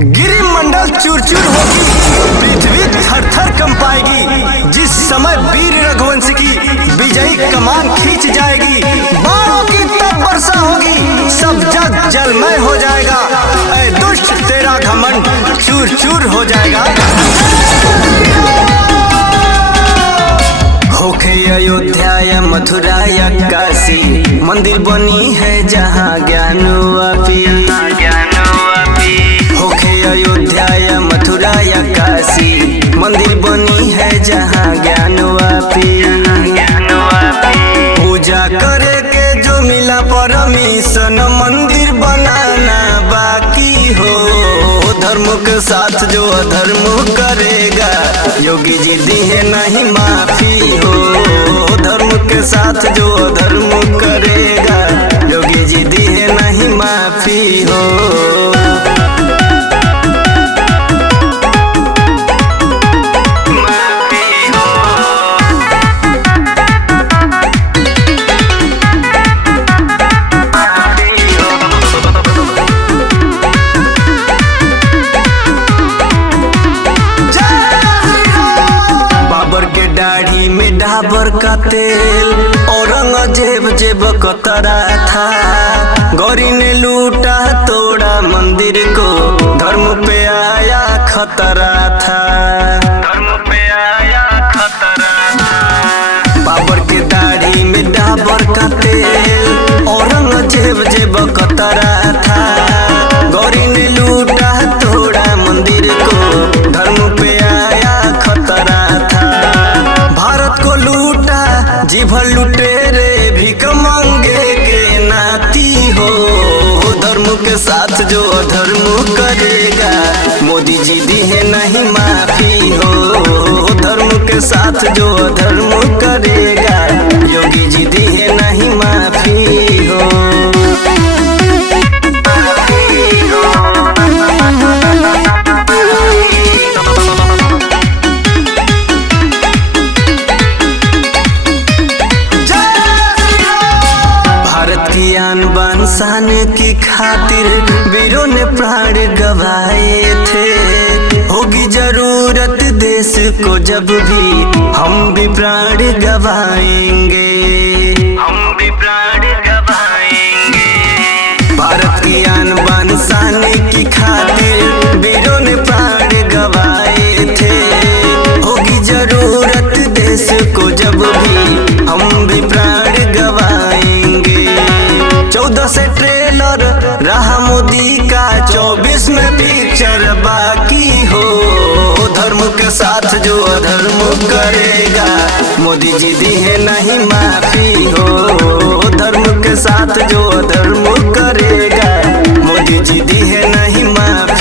गिरिमंडल चूर चूर होगी, पृथ्वी थर थर कंपाएगी। जिस समय वीर रघुवंश की विजयी कमान खींच जाएगी, बाणों की तब वर्षा होगी, सब जग जलमय हो जाएगा। ऐ दुष्ट तेरा घमंड चूर चूर हो जाएगा। होखे अयोध्या या मथुरा या काशी, मंदिर बनी है जहाँ ज्ञान व्यापी। होखे अयोध्या या मथुरा या काशी, मंदिर बनी है जहाँ ज्ञान व्यापी। पूजा करे के जो मिला परमिशन, मंदिर बनाना बाकी हो। धर्म के साथ जो अधर्म करेगा, योगी जी दिए नहीं माफी हो। धर्म के साथ जो अधर्म करेगा, योगी जी दिए नहीं माफी हो। दाढ़ी में डाबर का तेल, औरंगजेब जेब कतरा था। गौरी ने लूटा तोड़ा मंदिर को, धर्म पे आया खतरा था। धर्म पे आया खतरा था। बाबर के दाढ़ी में डाबर का तेल, औरंगजेब जेब कतरा था। गौरी ने लूटा तोड़ा मंदिर को, धर्म पे आया खतरा था। जीभर लुटेरे भिख मांगे के नाती हो। धर्म के साथ जो अधर्म करेगा, मोदी जी दिए नहीं माफी हो। धर्म के साथ जो अधर्म करेगा, योगी जी दिए नहीं माफी हो। शान की खातिर वीरों ने प्राण गवाए थे। होगी जरूरत देश को जब भी, हम भी प्राण गवाएंगे। हम भी प्राण गवाएंगे। भारत की आन बान शान की खातिर वीरों ने प्राण गवाए थे। होगी जरूरत देश को जब भी, हम भी प्राण गवाएंगे। 14 से ट्रेलर रहा मोदी का, 24 में पिक्चर बाकी हो। धर्म के साथ जो अधर्म करेगा, मोदी जी दिए नहीं माफी हो। धर्म के साथ जो अधर्म करेगा, मोदी जी दिए नहीं माफी।